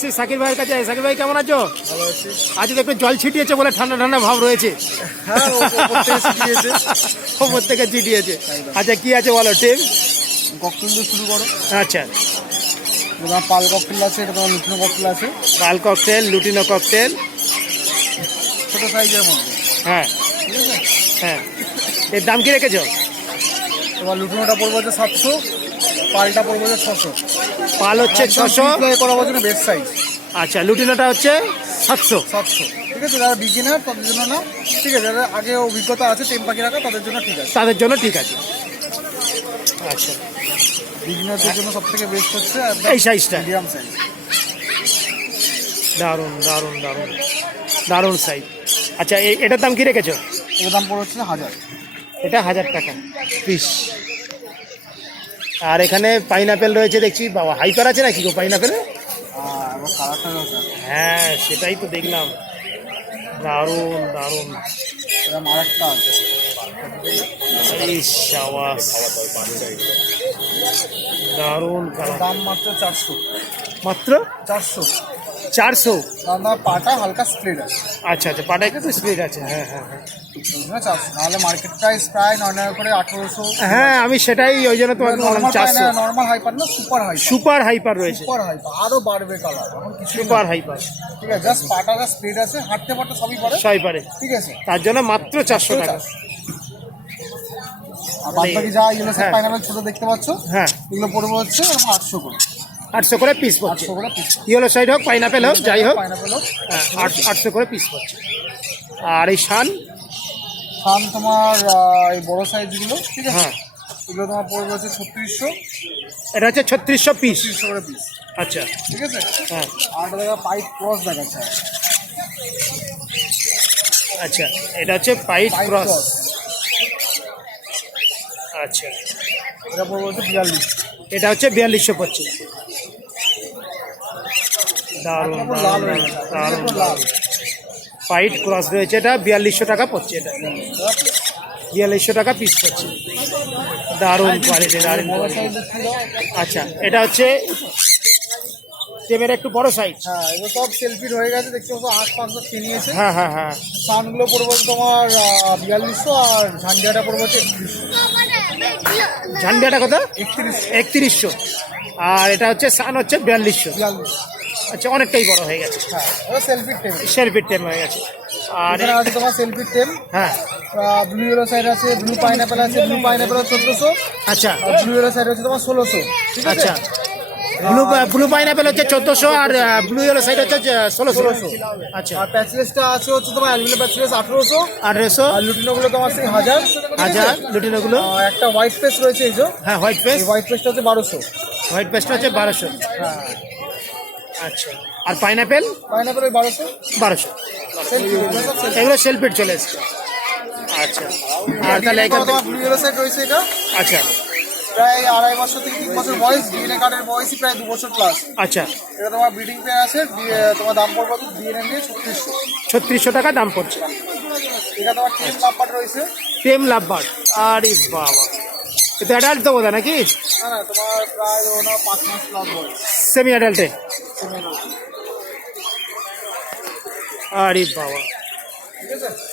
এসেছি সাকির ভাইয়ের কাছে। সাকির ভাই কেমন আছো? ভালো আছি আজ তো একটু জল ছিটিয়েছে বলে ঠান্ডা ঠান্ডা ভাব রয়েছে। হ্যাঁ ওপর থেকে ছিটিয়েছে। ওপর থেকে ছিটিয়েছে। আচ্ছা কি আছে বলো টিম? ককটেল দিয়ে শুরু করো। আচ্ছা। তোমার পাল ককটেল আছে এটা তোমার লুটনো ককটেল আছে। Pearl cockatiel lutino cockatiel. ছোটো সাইজের মধ্যে। হ্যাঁ। ঠিক আছে? হ্যাঁ। এর দাম কি রেখেছো? তোমার লুটনোটা পড়বে হচ্ছে সাতশো পালটা পড়বে হচ্ছে ছশো। পাল হচ্ছে ছশো। বেস্ট সাইজ আচ্ছা লুটিনোটা হচ্ছে সাতশো। সাতশো। ঠিক আছে যারা বিগিনার তাদের জন্য না। ঠিক আছে যাদের আগে অভিজ্ঞতা আছে টেম পাখি রাখা তাদের জন্য ঠিক আছে। তাদের জন্য ঠিক আছে। আচ্ছা। বিগিনারদের জন্য সব থেকে বেস্ট হচ্ছে এই সাইজটা মিডিয়াম সাইজ দারুণ দারুণ দারুণ। দারুণ সাইজ আচ্ছা এটার দাম কি রেখেছো? এর দাম পড়ে হচ্ছে হাজার। এটা হাজার টাকা। পিস আর এখানে পাইনাপেল রয়েছে দেখছি। বাবা হাইপার আছে নাকি গো পাইনাপেল হ্যাঁ সেটাই তো দেখলাম। দারুণ দারুণ। দারুণ দাম মাত্র চারশো। মাত্র? চারশো। চারশো? আমার পাটা হালকা স্প্রেড আছে। আচ্ছা আচ্ছা পাটা তো স্পিড আছে হ্যাঁ হ্যাঁ হ্যাঁ। নাহলে মার্কেট প্রাইস প্রায় নয় নয় করে আঠেরোশো। হ্যাঁ আমি সেটাই ওই জন্য তোমাকে বললাম নর্মাল চারশো। নর্মাল হাইপার না সুপার হাইপার সুপার হাইপার রয়েছে। সুপার হাইপার আরও বাড়বে কালার সুপার হাইপার ঠিক আছে জাস্ট পাটা যা স্প্রেড আছে হাঁটতে পারতে সবই পারে। সাইপারে ঠিক আছে। তার জন্য মাত্র চারশো টাকা। আর বাদ বাকি যা ইয়েলো হ্যাঁ। পাইনাপেল ছোট দেখতে পাচ্ছ হ্যাঁ। এগুলো পড়বে হচ্ছে আটশো করে। আটশো করে পিস পড়ছে। ইয়েলো সাইড হোক পাইনাপেল হোক যাই হোক হ্যাঁ, আট- আটশো করে পিস পড়ছে। আর এই শান? সান তোমার এই বড় সাইজগুলো ঠিক আছে? হ্যাঁ। এগুলো তোমার পড়বে হচ্ছে ছত্রিশশো। এটা হচ্ছে ছত্রিশশো পিস তিরিশশো করে পিস আচ্ছা। ঠিক আছে? হ্যাঁ। আর দেখা পাইপ ক্রস দেখাচ্ছে। আচ্ছা এটা হচ্ছে পাইপ ক্রস আচ্ছা। এটা পড়বে হচ্ছে বিয়াল্লিশ এটা হচ্ছে বিয়াল্লিশশো পড়ছে। হয়ে দারুণ পুরো লাল। পাইট ক্রস রয়েছে এটা বিয়াল্লিশশো টাকা পড়ছে এটা। বিয়াল্লিশশো টাকা পিস পড়ছে। দারুণ কোয়ালিটি দারুণ আচ্ছা এটা হচ্ছে টেমের একটু বড় সাইজ হ্যাঁ এগুলো সব সেলফির হয়ে গেছে দেখতে আট পাঁচশো খেয়ে নিয়েছে হ্যাঁ হ্যাঁ হ্যাঁ। সানগুলো পড়বে তোমার বিয়াল্লিশশো আর ঝান্ডিয়াটা পড়বে হচ্ছে ঝান্ডিয়াটা কত? একত্রিশশো। একত্রিশশো। আর এটা হচ্ছে সান হচ্ছে বিয়াল্লিশশো। বিয়াল্লিশ আচ্ছা অনেকটাই বড় হয়ে গেছে। হ্যাঁ ওটা সেলফির টেম শেরপির টেম হয়ে গেছে। আর এখানে আছে তোমার সেলফির টেম হ্যাঁ। ব্লু ইয়েলো সাইড আছে ব্লু পাইনাপেল আছে ব্লু পাইনাপেল চোদ্দোশো। আচ্ছা। আর ব্লু ইয়েলো সাইড হচ্ছে তোমার ষোলোশো। ঠিক আছে? আচ্ছা। ব্লু ব্লু পাইনাপেল হচ্ছে চোদ্দোশো আর ব্লু ইয়েলো সাইড হচ্ছে ষোলোশো। ষোলোশো। আচ্ছা। আর প্যাচলেসটা আছে হচ্ছে তোমার অ্যালবিলো প্যাচলেস আঠেরোশো। আঠারোশো আর লুটিনোগুলো তোমার সেই হাজার। হাজার লুটিনোগুলো একটা হোয়াইট পেস রয়েছে এই যে। হ্যাঁ হোয়াইট পেস্ট হোয়াইট পেসটা হচ্ছে বারোশো। হোয়াইট পেস্টটা হচ্ছে বারোশো। হ্যাঁ। আচ্ছা। আর পাইনাপেল পাইনাপেল ওই বারোশো। বারোশো। এগুলো সেলফিট চলে এসছে। আচ্ছা। আর তাহলে রয়েছে এটা। আচ্ছা। প্রায় আড়াই বছর থেকে তিন বছর বয়স ডিএনএ কার্ডের বয়সই প্রায় দু বছর প্লাস আচ্ছা। এটা তোমার ব্রিডিং পেয়ার আছে তোমার দাম পড়বে ডিএনএ ছত্রিশশো। ছত্রিশশো টাকা দাম পড়ছে। এটা তোমার টেন নাম্বার রয়েছে। টেম লাভবার। আরে বাবা। এটা অ্যাডাল্ট তো নাকি? না না তোমার প্রায় পাঁচ মাস সেমি অ্যাডাল্টে আরে বাবা।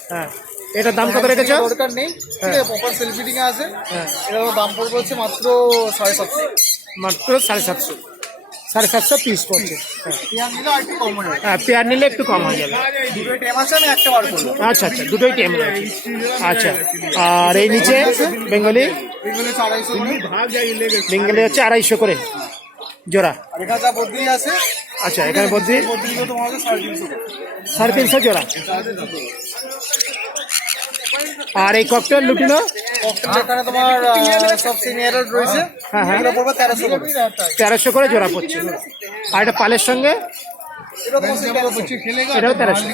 হ্যাঁ। এটার দাম কত রেখেছো? দরকার নেই। ঠিক আছে প্রপার সেলফিটিং আছে। হ্যাঁ। দাম পড়বে হচ্ছে মাত্র সাড়ে সাতশো। মাত্র সাড়ে সাতশো। সাড়ে সাতশো পিস পড়ছে। হ্যাঁ। পেয়ার নিলে একটু কম হয়ে যাবে। পেয়ার নিলে একটু কম হয়ে যাবে। আচ্ছা আচ্ছা দুটোই টেম আচ্ছা। আর এই নিচে বেঙ্গলি? বেঙ্গলি হচ্ছে আড়াইশো করে। জোড়া। আছে আচ্ছা এখানে বদ্রি হচ্ছে সাড়ে তিনশো জোড়া। আর এই ককটেল লুটিনো? ককটেল তোমার সব সিনিয়র রয়েছে হ্যাঁ, হ্যাঁ। তেরোশো করে জোড়া পড়ছে। আর এটা পালের সঙ্গে? তেরোশো এটাও তেরোশো।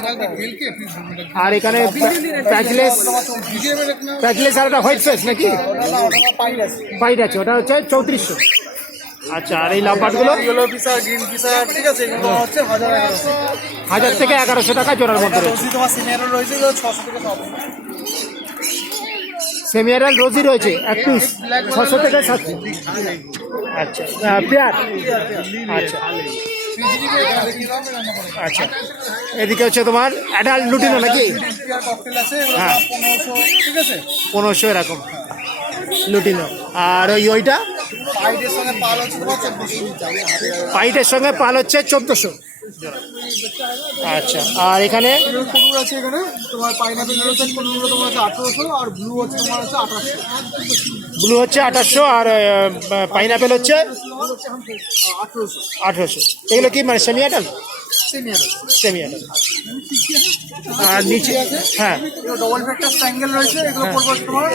আর এখানে প্যাচলেস প্যাচলেস আর একটা হোয়াইট ফেস নাকি? ওটা ওটা হোয়াইট আছে ওটা হচ্ছে চৌত্রিশশো। আচ্ছা আর এই লাভবাটগুলো ইয়েলো পিসার গ্রিন পিসার ঠিক আছে এগুলো হচ্ছে হাজার হাজার থেকে এগারোশো টাকা জোড়ার মধ্যে রয়েছে। তোমার সিনিয়র রয়েছে ছশো থেকে সেমিয়ারাল রোজি রয়েছে এক পিস ছশো থেকে সাতশো। আচ্ছা পেয়ার? আচ্ছা। আচ্ছা এদিকে হচ্ছে তোমার অ্যাডাল্ট লুটিনো নাকি? হ্যাঁ। পনেরোশো এরকম লুটিনো আর ওই ওইটা? পাইটের সঙ্গে পাল হচ্ছে চোদ্দশো। আচ্ছা আর এখানে? আছে এখানে তোমার পাইনাপেল রয়েছে কুড়ুর তোমার হচ্ছে আঠেরোশো আর ব্লু হচ্ছে তোমার আঠাশশো ব্লু হচ্ছে আঠাশশো আর পাইনাপেল হচ্ছে আঠেরোশো। আঠেরোশো। এগুলো কি মানে সেমি অ্যাডাল্ট সেমি আছে সেমি অ্যাডাল্ট আর নিচে হ্যাঁ। ডবল ফ্যাক্টর রয়েছে এগুলো পড়বে তোমার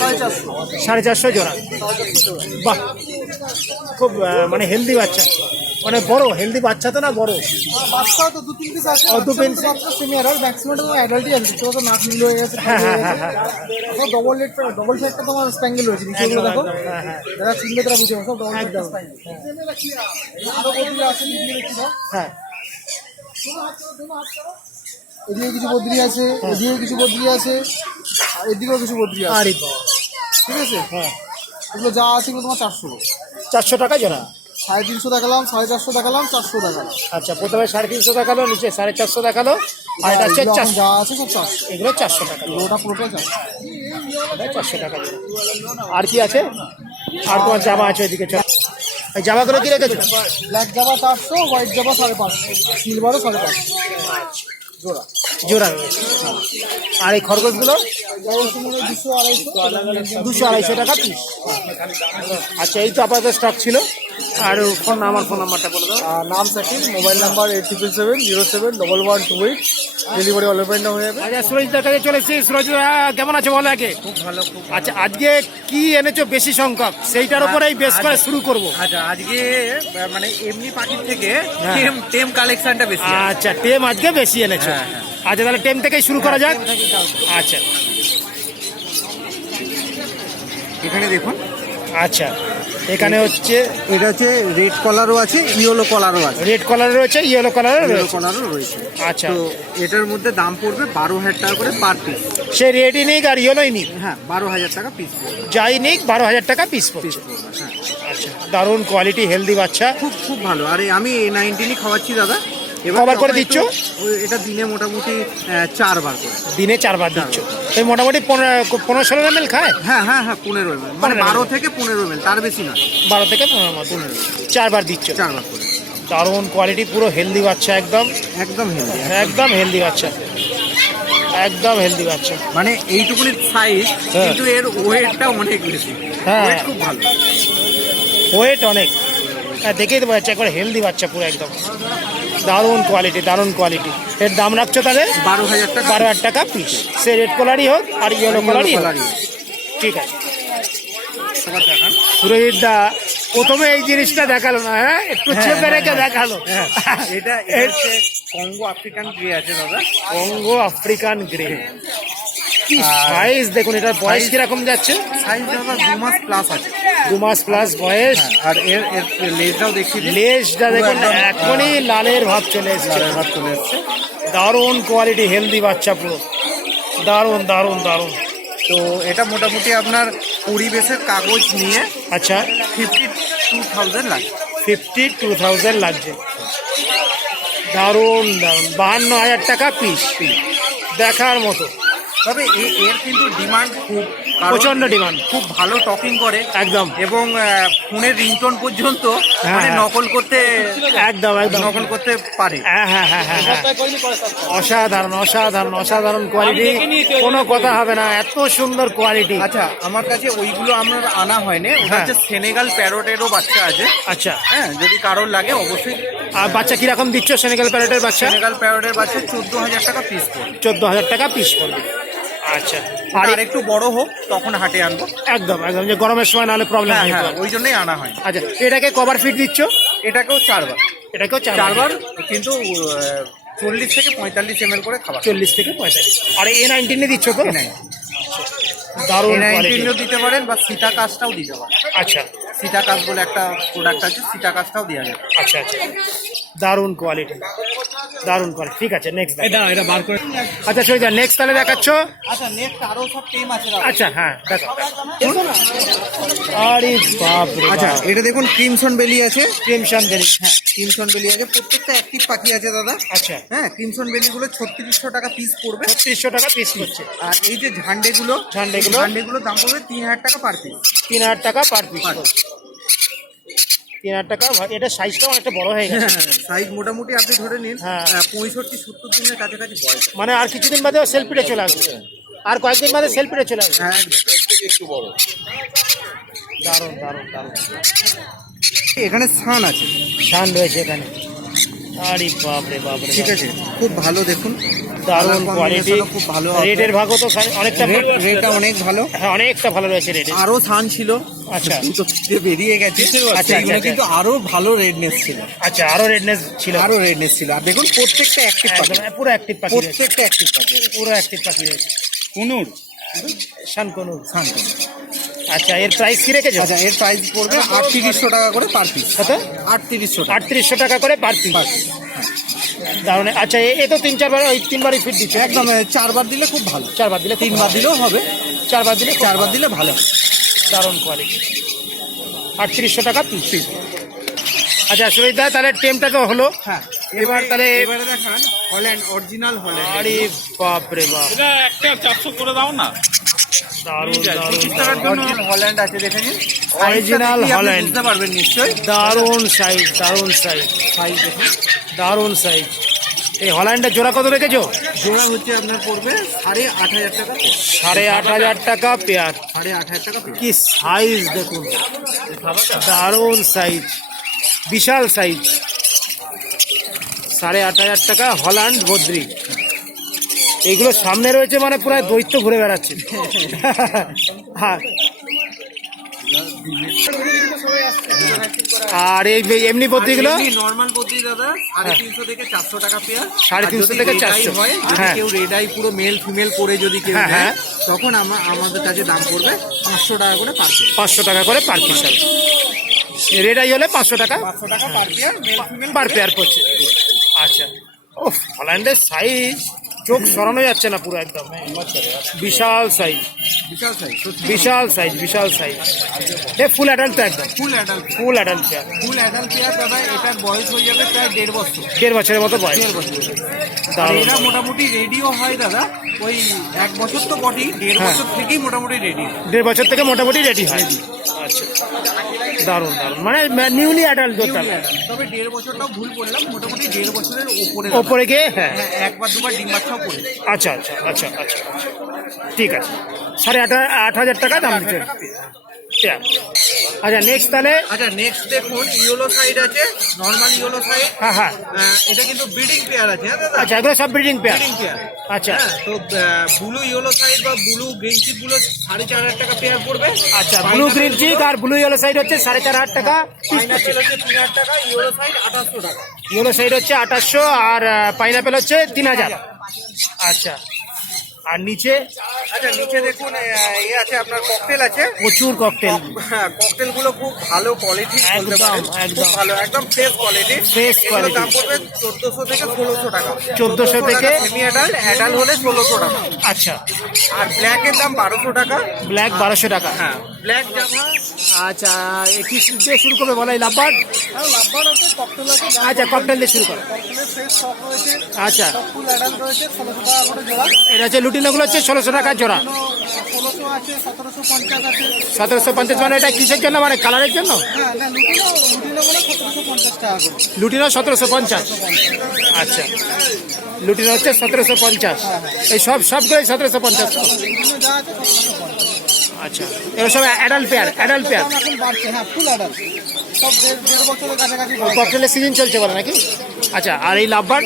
সাড়ে চারশো। সাড়ে চারশো জোড়া। বাহ খুব মানে হেলদি বাচ্চা। মানে বড় হেলদি বাচ্চা তো না বড়? বাচ্চা তো দু তিন পিস আছে দু। বাচ্চা সেমি অ্যাডাল্ট ম্যাক্সিমাম তো অ্যাডাল্টই আছে তো তো নাক নীল হয়ে গেছে হ্যাঁ হ্যাঁ হ্যাঁ হ্যাঁ। সব ডবল লেট ডবল ফ্যাক্টর তোমার স্ট্যাঙ্গেল রয়েছে নিচে একদম, দেখো। হ্যাঁ, হ্যাঁ। যারা চিনবে তারা বুঝে সব ডবল আরও আছে দেখছি দাও। হ্যাঁ। এদিকে কিছু বদ্রি আছে এদিকে কিছু বদ্রি আছে এদিকেও কিছু বদ্রি আছে। আরে ঠিক আছে? হ্যাঁ। এগুলো যা আছে এগুলো তোমার চারশো। চারশো টাকা জোড়া? সাড়ে তিনশো দেখালাম সাড়ে চারশো দেখালাম চারশো দেখালাম। আচ্ছা প্রথমে সাড়ে তিনশো দেখাল নিচে সাড়ে চারশো দেখাল আর এটা হচ্ছে চারশো। যা আছে সব চারশো। এগুলো চারশো টাকা। ওটা পুরোটাই চারশো। চারশো টাকা। আর কি আছে? আর তোমার জামা আছে ওইদিকে চল। এই জামাগুলো কি রেখেছো? ব্ল্যাক জামা চারশো হোয়াইট জামা সাড়ে পাঁচশো। সিলভারও সাড়ে পাঁচশো। জোড়া। জোড়া রয়েছে। আর এই খরগোশগুলো? দুশো আড়াইশো। দুশো আড়াইশো টাকা পিস আচ্ছা এই তো আপাতত স্টক ছিল। আর ফোন আমার ফোন নাম্বারটা বলে দাও। আর নাম Sakib mobile number eight triple seven zero seven double one two eight delivery all over হয়ে যাবে। আচ্ছা সুরজদার কাছে চলে এসেছি। সুরজ দা, কেমন আছে বলো আগে? খুব ভালো খুব আচ্ছা আজকে কি এনেছো বেশি সংখ্যক? সেইটার উপরেই বেশ করে শুরু করব। আচ্ছা আজকে মানে এমনি পাখির থেকে হ্যাঁ। টেম টেম কালেকশনটা বেশি আচ্ছা টেম আজকে বেশি এনেছো। হ্যাঁ, হ্যাঁ। আচ্ছা তাহলে টেম থেকেই শুরু করা যাক। আচ্ছা। এখানে দেখুন আচ্ছা। এখানে হচ্ছে এটা হচ্ছে রেড কলারও আছে ইয়েলো কলারও আছে। রেড কালার রয়েছে ইয়েলো কালার ইয়েলো কলারও রয়েছে। আচ্ছা। তো এটার মধ্যে দাম পড়বে বারো হাজার টাকা করে পার পিস সে রেডই নিক আর ইয়েলোই নিক হ্যাঁ বারো হাজার টাকা পিস যাই নিক বারো হাজার টাকা পিস পড়ছে পিস পড়বে হ্যাঁ। আচ্ছা দারুণ কোয়ালিটি হেলদি বাচ্চা। খুব খুব ভালো। আর আমি এ নাইনটিনই খাওয়াচ্ছি দাদা। কবার করে দিচ্ছ? এটা দিনে মোটামুটি চারবার করে। দিনে চারবার দিচ্ছ। এই মোটামুটি পনেরো পনেরো ষোলো এম খায়? হ্যাঁ হ্যাঁ হ্যাঁ পনেরো এম মানে বারো থেকে পনেরো এম তার বেশি নয়। বারো থেকে পনেরো পনেরো চারবার দিচ্ছ। চারবার করে। দারুণ কোয়ালিটি পুরো হেলদি বাচ্চা একদম। একদম হেলদি একদম হেলদি বাচ্চা। একদম হেলদি বাচ্চা। মানে এইটুকুনি সাইজ হ্যাঁ। কিন্তু এর ওয়েটটা অনেক বেশি। হ্যাঁ। খুব ভালো। ওয়েট অনেক। হ্যাঁ দেখেই তো বাচ্চা একবার হেলদি বাচ্চা পুরো একদম। দারুণ কোয়ালিটি দারুণ কোয়ালিটি এর দাম রাখছো তাহলে? বারো হাজার টাকা। বারো হাজার টাকা পিস সে রেড কালারই হোক আর ইয়েলো কালারই ঠিক আছে। সুরজিৎ দা প্রথমে এই জিনিসটা দেখাল না হ্যাঁ? একটু হ্যাঁ, চেপে হ্যাঁ, রেখে হ্যাঁ। দেখাল। এটা কঙ্গো আফ্রিকান গ্রে আছে দাদা। কঙ্গো আফ্রিকান গ্রে কি সাইজ দেখুন এটার বয়স কীরকম যাচ্ছে? সাইজ দাদা দু মাস প্লাস আছে। দু মাস প্লাস বয়স। হ্যাঁ, আর এর এর লেজটাও দিই লেজটা দেখুন এখনই লালের ভাব চলে এসছে। লালের ভাব চলে এসছে। দারুণ কোয়ালিটি হেলদি বাচ্চা পুরো। দারুণ দারুণ দারুণ। তো এটা মোটামুটি আপনার পরিবেশের কাগজ নিয়ে আচ্ছা। ফিফটি টু থাউজেন্ড লাগে ফিফটি টু থাউজেন্ড লাগছে দারুণ দারুণ। বাহান্ন হাজার টাকা পিস পিস দেখার মতো। তবে এর কিন্তু ডিমান্ড খুব প্রচণ্ড demand। খুব ভালো টকিং করে। একদম। এবং ফোনের রিংটোন পর্যন্ত হ্যাঁ, মানে হ্যাঁ। নকল করতে একদম একদম। নকল করতে পারে। হ্যাঁ হ্যাঁ হ্যাঁ হ্যাঁ হ্যাঁ। অসাধারণ অসাধারণ অসাধারণ কোয়ালিটি কোনো কথা হবে না এত সুন্দর কোয়ালিটি আচ্ছা আমার কাছে ওইগুলো আমার আনা হয়নি। হ্যাঁ। হচ্ছে সেনেগাল প্যারোটেরও বাচ্চা আছে। আচ্ছা। হ্যাঁ যদি কারোর লাগে অবশ্যই আর বাচ্চা কীরকম দিচ্ছ সেনেগাল প্যারেটের বাচ্চা? সেনেগাল প্যারোটের বাচ্চা চোদ্দ হাজার টাকা পিস চোদ্দ হাজার টাকা পিস পড়বে। আচ্ছা। আর আর একটু বড় হোক তখন হাটে আনব। একদম একদম যে গরমের সময় নাহলে প্রবলেম হ্যাঁ হয়ে হ্যাঁ ওই জন্যই আনা হয়। আচ্ছা এটাকে কভার ফিট দিচ্ছ? এটাকেও চারবার। এটাকেও চারবার। কিন্তু চল্লিশ থেকে পঁয়তাল্লিশ এম করে খাবার। চল্লিশ থেকে পঁয়তাল্লিশ। আর এ নাইনটিনে দিচ্ছ তো? নাই দারুণ নাইনটিনও দিতে পারেন বা সীতা কাজটাও দিতে পারেন আচ্ছা। সীতা কাজ বলে একটা প্রোডাক্ট আছে সীতা কাজটাও দেওয়া যাবে আচ্ছা আচ্ছা। দারুণ কোয়ালিটি দারুণ করে। ঠিক আছে নেক্সট এটা এটা বার করে। আচ্ছা সরিদা নেক্সট তাহলে দেখাচ্ছ? আচ্ছা নেক্সট আরও সব টেম আছে আচ্ছা হ্যাঁ দেখো। আরে বাপ রে আচ্ছা এটা দেখুন ক্রিমসন বেলি আছে। ক্রিমশন দেরি হ্যাঁ। ক্রিমসন বেলি আছে প্রত্যেকটা অ্যাক্টিভ পাখি আছে দাদা। আচ্ছা। হ্যাঁ ক্রিমসন বেলিগুলো ছত্রিশশো টাকা পিস পড়বে। ছত্রিশশো টাকা পিস করছে আর এই যে ঝান্ডেগুলো ঝান্ডেগুলো? ঝান্ডেগুলোর দাম পড়বে তিন হাজার টাকা পার পিস তিন হাজার টাকা পার পিস পার তিন হাজার টাকা এটা সাইজটাও অনেকটা বড় হয়ে গেছে। সাইজ মোটামুটি আপনি ধরে নিন হ্যাঁ। পঁয়ষট্টি সত্তর দিনের কাছাকাছি বয়স। মানে আর কিছুদিন বাদে সেলফিটা চলে আসবে। আর কয়েকদিন বাদে সেলফিটা চলে আসবে। হ্যাঁ একটু বড় দারুণ দারুণ দারুণ। এখানে সান আছে। সান রয়েছে এখানে। আরে বাপ রে বাপ রে ঠিক আছে খুব ভালো দেখুন। দারুণ কোয়ালিটি খুব ভালো। রেটের ভাগও তো অনেকটা রেট রেটটা অনেক ভালো। হ্যাঁ অনেকটা ভালো রয়েছে রেটে আরও সান ছিল। আচ্ছা। দুটো বেরিয়ে গেছে আচ্ছা, আচ্ছা এগুলো আচ্ছা। কিন্তু আরও ভালো রেডনেস ছিল। আচ্ছা আরও রেডনেস ছিল। আরও রেডনেস ছিল। আর দেখুন প্রত্যেকটা অ্যাক্টিভ পাখি। পুরো অ্যাক্টিভ পাখি প্রত্যেকটা অ্যাক্টিভ পাখি পুরো অ্যাক্টিভ পাখি কুনুর? শান কনুর। সান কুনুর। আচ্ছা এর প্রাইস কি রেখেছো? আচ্ছা এর প্রাইস পড়বে আটত্রিশশো টাকা করে পার পিস কত? আটত্রিশশো টাকা। আটত্রিশশো টাকা করে পার পিস পার পিস দারুণ আচ্ছা এ- এ তো তিন চারবার ওই তিনবারই ফিট দিচ্ছে একদম চারবার দিলে খুব ভালো। চারবার দিলে তিনবার দিলেও হবে। চারবার দিলে চারবার দিলে ভালো। দারুণ কোয়ালিটি আটত্রিশশো টাকা পিস পিস আচ্ছা সুরেশদা তাহলে টেমটা তো হলো। হ্যাঁ। এবার তাহলে এবারে দেখান হল্যান্ড অরিজিনাল হল্যান্ড আরে বাপ রে বাপ। এটা একটা চারশো করে দাও না। হল্যান্ড আছে দেখে নিন। বুঝতে পারবেন নিশ্চয়ই। দারুণ সাইজ দারুণ সাইজ সাইজ দেখুন। দারুণ সাইজ এই হল্যান্ডের জোড়া কত রেখেছো? জোড়া হচ্ছে আপনার পড়বে সাড়ে আট হাজার টাকা সাড়ে আট হাজার টাকা পেয়ার। সাড়ে আট হাজার টাকা কি সাইজ দেখুন। দারুণ সাইজ বিশাল সাইজ সাড়ে আট হাজার টাকা হল্যান্ড বদ্রি এইগুলো সামনে রয়েছে মানে পুরো দৈত্য ঘুরে বেড়াচ্ছে। হ্যাঁ। আর এই এমনি এমনি নর্মাল দাদা সাড়ে তিনশো থেকে চারশো টাকা পেয়ার। সাড়ে তিনশো থেকে 400 হয় হ্যাঁ। কেউ রেডাই পুরো মেল ফিমেল করে যদি কেউ হ্যাঁ, হ্যাঁ। তখন আমা- আমাদের কাছে দাম পড়বে পাঁচশো টাকা করে পার পাঁচশো টাকা করে পার পিস রেডাই হলে পাঁচশো টাকা পাঁচশো টাকা পার পেয়ার পার পেয়ার পড়ছে আচ্ছা। ও হল্যান্ডের সাইজ চোখ সরানো যাচ্ছে না পুরো একদম। বিশাল সাইজ বিশাল সাইজ বিশাল সাইজ বিশাল সাইজ ফুল অ্যাডাল্ট একদম। Full adult full adult pair full adult pair দাদা এটার বয়স হয়ে যাবে প্রায় দেড় বছর। দেড় বছরের মতো বয়স। দেড় বছর এরা মোটামুটি রেডিও হয় দাদা ওই এক বছর তো বটেই দেড় হ্যাঁ। বছর থেকেই মোটামুটি রেডি দেড় বছর থেকে মোটামুটি রেডি হয়। দারুণ দারুণ। মানে নিউলি অ্যাডাল্ট ধরতে তবে দেড় বছরটাও ভুল করলাম মোটামুটি দেড় বছরের উপরে ওপরে গিয়ে হ্যাঁ। হ্যাঁ, একবার দুবার ডিম বাচ্চাও করে আচ্ছা আচ্ছা আচ্ছা আচ্ছা ঠিক আছে। সাড়ে আট আট হাজার টাকা দাম দিচ্ছে। পেয়ার। আচ্ছা নেক্সট তাহলে? আচ্ছা নেক্সট দেখুন ইয়েলো সাইড আছে নর্মাল ইয়েলো সাইড হ্যাঁ হ্যাঁ। এটা কিন্তু ব্রিডিং পেয়ার আছে হ্যাঁ আচ্ছা এগুলো সব ব্রিডিং পেয়ার ব্রিডিং পেয়ার আচ্ছা। হ্যাঁ তো ব্লু ইয়েলো সাইড বা ব্লু গ্রিন চিপগুলো সাড়ে চার হাজার টাকা পেয়ার পড়বে। আচ্ছা ব্লু গ্রিন চিক আর ব্লু ইয়েলো সাইড হচ্ছে সাড়ে চার হাজার টাকা। পাইনাপেল হচ্ছে তিন হাজার টাকা ইয়েলো সাইড আঠাশশো টাকা। ইয়েলো সাইড হচ্ছে আঠাশশো আর পাইনাপেল হচ্ছে তিন হাজার। আচ্ছা। আর নিচে আচ্ছা নিচে দেখুন এ এ আছে আপনার ককটেল আছে। প্রচুর ককটেল হ্যাঁ ককটেলগুলো খুব ভালো কোয়ালিটি একদম, একদম। খুব ভালো একদম ফ্রেশ কোয়ালিটি Fresh quality। দাম পড়বে চোদ্দশো থেকে ষোলোশো টাকা। 1400 থেকে সেমি অ্যাডাল্ট অ্যাডাল্ট হলে ষোলোশো টাকা। আচ্ছা। আর ব্ল্যাকের দাম বারোশো টাকা। ব্ল্যাক বারোশো টাকা। হ্যাঁ ব্ল্যাক জামা আচ্ছা কি দিয়ে শুরু করবে বলাই লাভবার হ্যাঁ লাভবার আছে ককটেল আছে আচ্ছা ককটেল দিয়ে শুরু করো। ফ্রেশ আচ্ছা। এটা হচ্ছে লুটিনোগুলো হচ্ছে ষোলোশো টাকা জোড়া। সতেরোশো পঞ্চাশ মানে এটা কিসের জন্য? মানে কালারের জন্য? লুটিনো সতেরোশো পঞ্চাশ। আচ্ছা। লুটিনো হচ্ছে সতেরোশো পঞ্চাশ। এই সব সবগুলোই সতেরোশো পঞ্চাশ। আচ্ছা। এগুলো সব অ্যাডাল্ট পেয়ার অ্যাডাল্ট পেয়ার হ্যাঁ ফুল অ্যাডাল্ট সব দেড় দেড় বছরের কাছাকাছি ককটেলের সিজন চলছে বলে নাকি? আচ্ছা আর এই লাভবার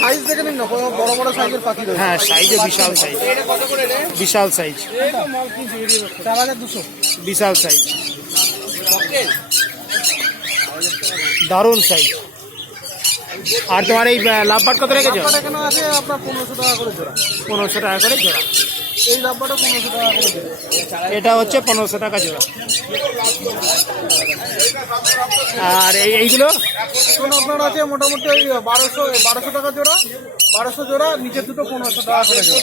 সাইজ দেখে নিন না বড় বড় সাইজের পাখি রয়েছে। হ্যাঁ সাইজে বিশাল সাইজ বিশাল সাইজ চার হাজার দুশো। বিশাল সাইজ দারুণ সাইজ আর তোমার এই লাভবার কত রেখেছো? পনেরোশো টাকা করে জোড়া। পনেরোশো টাকা করে জোড়া। এই পনেরোশো টাকা করে দেবে এটা হচ্ছে পনেরোশো টাকা জোড়া। আর এই এইগুলো? এখন আপনার আছে মোটামুটি ওই বারোশো বারোশো টাকা জোড়া বারোশো জোড়া নিচের দুটো পনেরোশো টাকা করে জোড়া।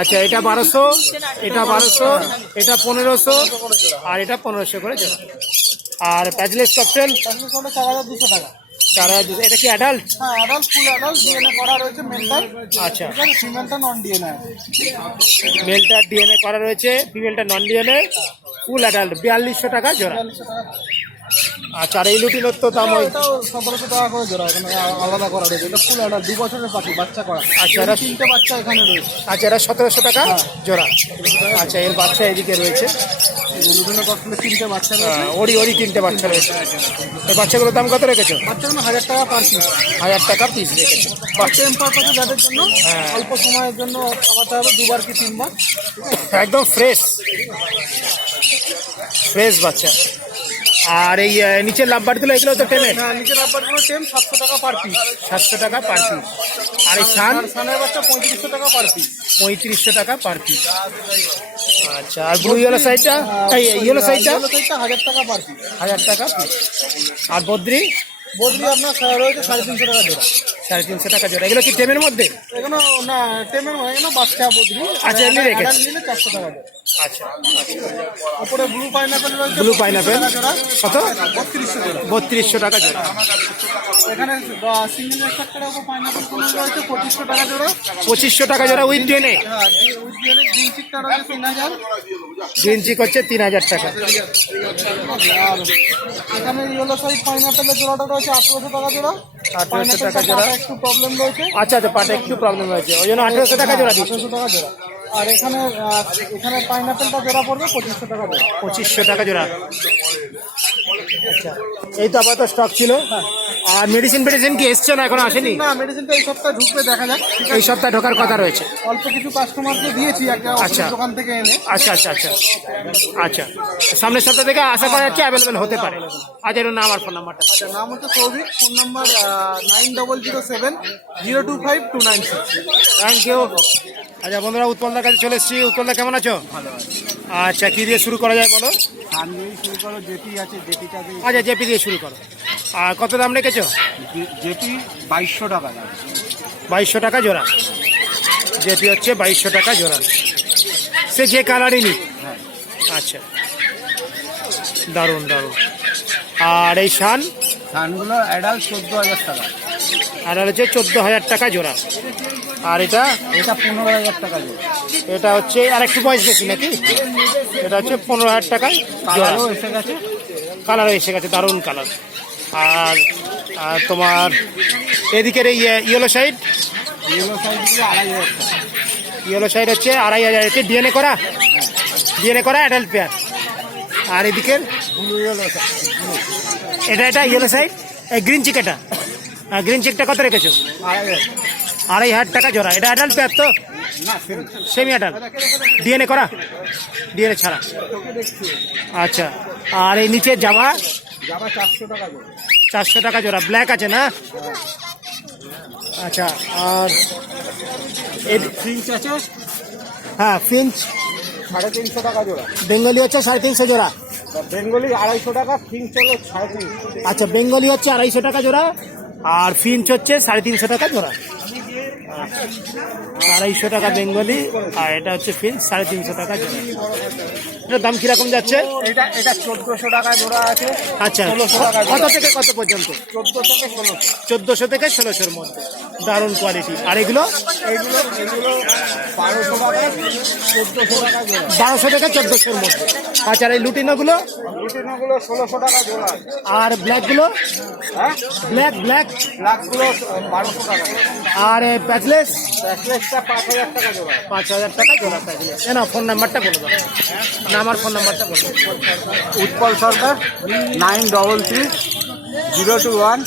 আচ্ছা এটা বারোশো এটা বারোশো এটা পনেরোশো আর এটা পনেরোশো করে জোড়া। আর প্যাজলেস ককটেল চার হাজার দুশো টাকা। চার হাজার দুশো। এটা কি অ্যাডাল্ট হ্যাঁ অ্যাডাল্ট ফুল অ্যাডাল্ট ডিএনএ করা রয়েছে মেনটার আচ্ছা। ঠিক আছে ফিমেলটা নন ডিএনএ মেলটা ডিএনএ করা রয়েছে ফিমেলটা নন ডিএনএ ফুল অ্যাডাল্ট বিয়াল্লিশশো টাকা জোড়া। বিয়াল্লিশশো টাকা। আচ্ছা আর এই লুটিনোর তো দাম ওই এটাও সতেরোশো টাকা করে জোড়া এখানে আলাদা করা রয়েছে। এটা ফুল অ্যাডাল্ট দু বছরের পাখি বাচ্চা করা। আচ্ছা, এরা- তিনটে বাচ্চা এখানে রয়েছে। আচ্ছা এটা সতেরোশো টাকা জোড়া। আচ্ছা এর বাচ্চা এদিকে রয়েছে। লুটিনো কটলে তিনটে বাচ্চা রয়েছে। আহ, ওরই ওরই তিনটে বাচ্চা রয়েছে। এই বাচ্চাগুলোর দাম কত রেখেছো? বাচ্চাগুলো হাজার টাকা পার পিস হাজার টাকা পিস রেখেছো। টেম পারপাসে যাদের জন্য হ্যাঁ। অল্প সময়ের জন্য খাওয়াতে হবে দুবার কি তিনবার? একদম ফ্রেশ ফ্রেশ বাচ্চা। আর এই নিচের লাভবারগুলো এগুলো তো পেমেন্ট হ্যাঁ নিচের আব্বারগুলো টেম সাতশো টাকা পার পিস সাতশো টাকা পার পিস আর এই সান সানের বাচ্চা পঁয়ত্রিশশো টাকা পার পিস পঁয়ত্রিশশো টাকা পার পিস আচ্ছা আর ব্লু ইয়েলো সাইডটা এই ইয়েলো ইয়েলো সাইজটা হাজার টাকা পার পিস হাজার টাকা পিস আর বদ্রি? বদলি আপনার রয়েছে সাড়ে তিনশো টাকা জোড়া। সাড়ে তিনশো টাকা জোড়া। এগুলো কি টেমের মধ্যে? এখানে না টেমের মানে এখানে বাচ্চা বদলি আচ্ছা, এমনি রেখে। চারশো টাকা জোড়া। আচ্ছা ওপরে ব্লু পাইনাপেল রয়েছে ব্লু পাইনাপেল 32 টাকা জোড়া। কত? বত্রিশশো টাকা জোড়া। এখানে সিঙ্গেল এক্সট্রাক্টের ওপর পাইনাপেল কোনো রয়েছে পঁচিশশো টাকা জোড়া। পঁচিশশো টাকা জোড়া উইথ ডিএনএ হ্যাঁ গ্রিন তিন হাজার। চিক হচ্ছে তিন হাজার টাকা। এখানে ইয়েলো সাইড পাইনাপেলের জোড়াটা রয়েছে আঠারোশো টাকা জোড়া। 1800 টাকা জোড়া। একটু প্রবলেম রয়েছে। আচ্ছা আচ্ছা পাটা একটু প্রবলেম রয়েছে। ওই জন্য আঠেরোশো টাকা জোড়া দিচ্ছি। আঠারোশো টাকা জোড়া। আর এখানে এখানে পাইনাপেলটা জোড়া পড়বে পঁচিশশো টাকা পঁচিশশো টাকা জোড়া। আচ্ছা। এই তো আপাতত স্টক ছিল। আর মেডিসিন মেডিসিন কি এসছে না এখন আসেনি? না মেডিসিনটা এই সপ্তাহে ঢুকবে দেখা যাক। এই সপ্তাহে ঢোকার কথা রয়েছে। অল্প কিছু কাস্টমারকে দিয়েছি একটা আচ্ছা। দোকান থেকে এনে। আচ্ছা আচ্ছা আচ্ছা। আচ্ছা। সামনের সপ্তাহ থেকে আশা করা যাচ্ছে অ্যাভেলেবেল হতে পারে। আচ্ছা এর নাম আর ফোন নাম্বারটা আচ্ছা নাম হচ্ছে Souvik phone number nine double zero seven zero two five two nine six thank you আচ্ছা বন্ধুরা উৎপলদার কাছে চলে এসেছি। উৎপলদা কেমন আছো? আচ্ছা কী দিয়ে শুরু করা যায় বলো? শুরু করো জেপি আছে জেপিটা আচ্ছা জেপি দিয়ে শুরু করো। আর কত দাম রেখেছো? জেপি বাইশশো টাকা দাম। বাইশশো টাকা জোড়া। জেপি হচ্ছে বাইশশো টাকা জোড়া। সে যে কালারই নিক। আচ্ছা। দারুণ দারুণ। আর এই শান? ধানগুলো অ্যাডাল্ট চোদ্দ হাজার টাকা। আর হচ্ছে চোদ্দ হাজার টাকা জোড়া। আর এটা? এটা পনেরো হাজার টাকা এটা হচ্ছে আর একটু বয়স বেশি নাকি? এটা হচ্ছে পনেরো হাজার টাকায় জোড়া কালারও এসে গেছে। কালার এসে গেছে দারুণ কালার। আর তোমার এদিকের এই ইয়েলো সাইড ইয়েলো সাইজগুলো আড়াই হাজার ইয়েলো সাইড হচ্ছে আড়াই হাজার। হচ্ছে ডিএনএ করা? ডিএনএ করা অ্যাডাল্ট পেয়ার আর এদিকের? এটা এটা ইয়েলো সাইড এই গ্রিন চিক এটা? গ্রিন চিকটা কত রেখেছো? আড়াই হাজার আড়াই হাজার টাকা জোড়া। এটা অ্যাডাল্ট পেয়ার তো? সেম অ্যাডাল্ট ডিএনএ করা? ডিএনএ ছাড়া। আচ্ছা। আর এই নিচে জামা? চারশো টাকা জোড়া। ব্ল্যাক আছে না? আচ্ছা আর আছে? হ্যাঁ ফিঞ্চ সাড়ে তিনশো টাকা জোড়া। বেঙ্গলি হচ্ছে সাড়ে তিনশো জোড়া। বেঙ্গলি আড়াইশো টাকা ফিঞ্চ হলো সাড়ে তিনশো। আচ্ছা বেঙ্গলি হচ্ছে আড়াইশো টাকা জোড়া আর ফিঞ্চ হচ্ছে সাড়ে তিনশো টাকা জোড়া। আড়াইশো টাকা বেঙ্গলি আর এটা হচ্ছে ফিঞ্চ সাড়ে তিনশো টাকা এটার দাম কীরকম যাচ্ছে? এটা এটা চোদ্দোশো টাকা জোড়া আছে। আচ্ছা 1600 টাকা কত থেকে কত পর্যন্ত? চোদ্দ থেকে ষোলোশো। চোদ্দোশো থেকে ষোলোশোর মধ্যে। দারুণ কোয়ালিটি আর এগুলো? এইগুলো এগুলো বারোশো টাকা চোদ্দোশো টাকা জোড়া। বারোশো থেকে চোদ্দোশোর মধ্যে। আচ্ছা আর এই লুটিনোগুলো? লুটিনোগুলো ষোলোশো টাকা জোড়া আর ব্ল্যাকগুলো হ্যাঁ? ব্ল্যাক ব্ল্যাক লাখগুলো বারোশো টাকা। আর প্যাকেজটা পাঁচ হাজার টাকা জোড়া। পাঁচ হাজার টাকা জোড়া না ফোন নাম্বারটা বলে দাও। না আমার ফোন নাম্বারটা বলে Utpal Sarkar nine double three zero two one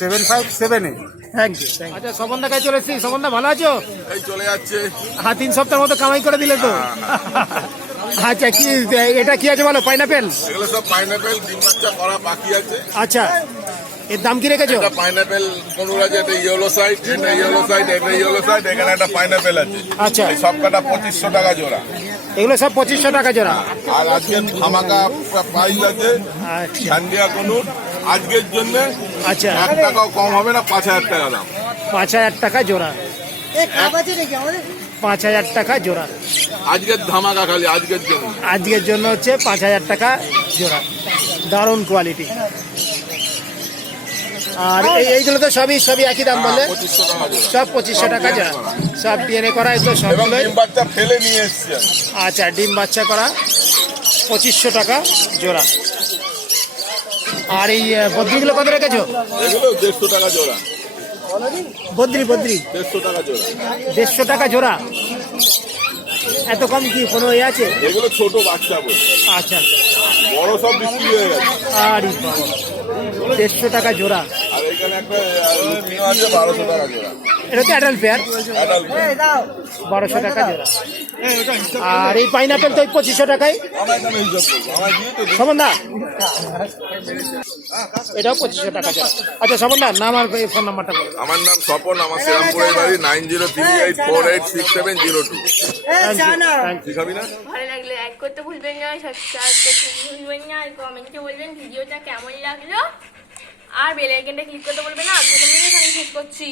seven five seven eight thank you আচ্ছা ভালো আছো? এই চলে যাচ্ছে। হ্যাঁ তিন সপ্তাহের মতো কামাই করে দিলে তো। আচ্ছা কি এটা কি আছে বলো? পাইনাপেল এগুলো সব পাইনাপেল ডিম বাচ্চা করা বাকি আছে। আচ্ছা। এর দাম কি রেখেছো? এটা পাইনাপেল কোনুর আছে এটা ইয়েলো সাইড এটা ইয়েলো সাইড এটা ইয়েলো সাইড এখানে একটা পাইনাপেল আছে। আচ্ছা। এই সব কটা পঁচিশশো টাকা জোড়া। এগুলো সব পঁচিশশো টাকা জোড়া। আর আজকে ধামাকা প্রাইস আছে আচ্ছা। সান্ডিয়া কোনুর আজকের জন্য আচ্ছা। এক টাকাও কম হবে না পাঁচ হাজার টাকা দাম। পাঁচ হাজার টাকা জোড়া। পাঁচ হাজার টাকা জোড়া। আজকের ধামাকা খালি আজকের জন্য। আজকের জন্য হচ্ছে পাঁচ হাজার টাকা জোড়া। দারুণ কোয়ালিটি আর এই- এইগুলো তো সবই সবই একই দাম টাকা জোড়া সব পঁচিশশো টাকা যা সব ডিএনএ করা এগুলো সবগুলোই ডিম ফেলে নিয়ে এসছি। আচ্ছা ডিম বাচ্চা করা পঁচিশশো টাকা জোড়া। আর এই বদ্রিগুলো কত রেখেছো? দেড়শো টাকা জোড়া। বদ্রি বদ্রি। দেড়শো টাকা জোড়া। দেড়শো টাকা জোড়া? এত কম কি কোনো ইয়ে আছে? এগুলো ছোট বাচ্চা বল। আচ্ছা আচ্ছা। বড় সব বিক্রি হয়ে গেছে। আর দেড়শো টাকা জোড়া। বারোশো টাকা জোড়া এটা হচ্ছে অ্যাডাল্ট পেয়ার বারোশো টাকা জোড়া। আর এই পাইনাপেল তো পঁচিশশো টাকায়। তো। সমন্দা এটাও পঁচিশশো টাকা জোড়া। আচ্ছা সমন্দা নাম আর ফোন নাম্বারটা বলো। আমার নাম স্বপন আমার শ্রীরামপুরের বাড়ি nine zero three eight four eight six seven zero two. ভালো লাগলে লাইক করতে ভুলবেন না সাবস্ক্রাইব করতে ভুলবেন না আর কমেন্টে বলবেন ভিডিওটা কেমন লাগল। আর বেল আইকনটা ক্লিক করতে বলবে না আজকে ভিডিও এখানে শেষ করছি।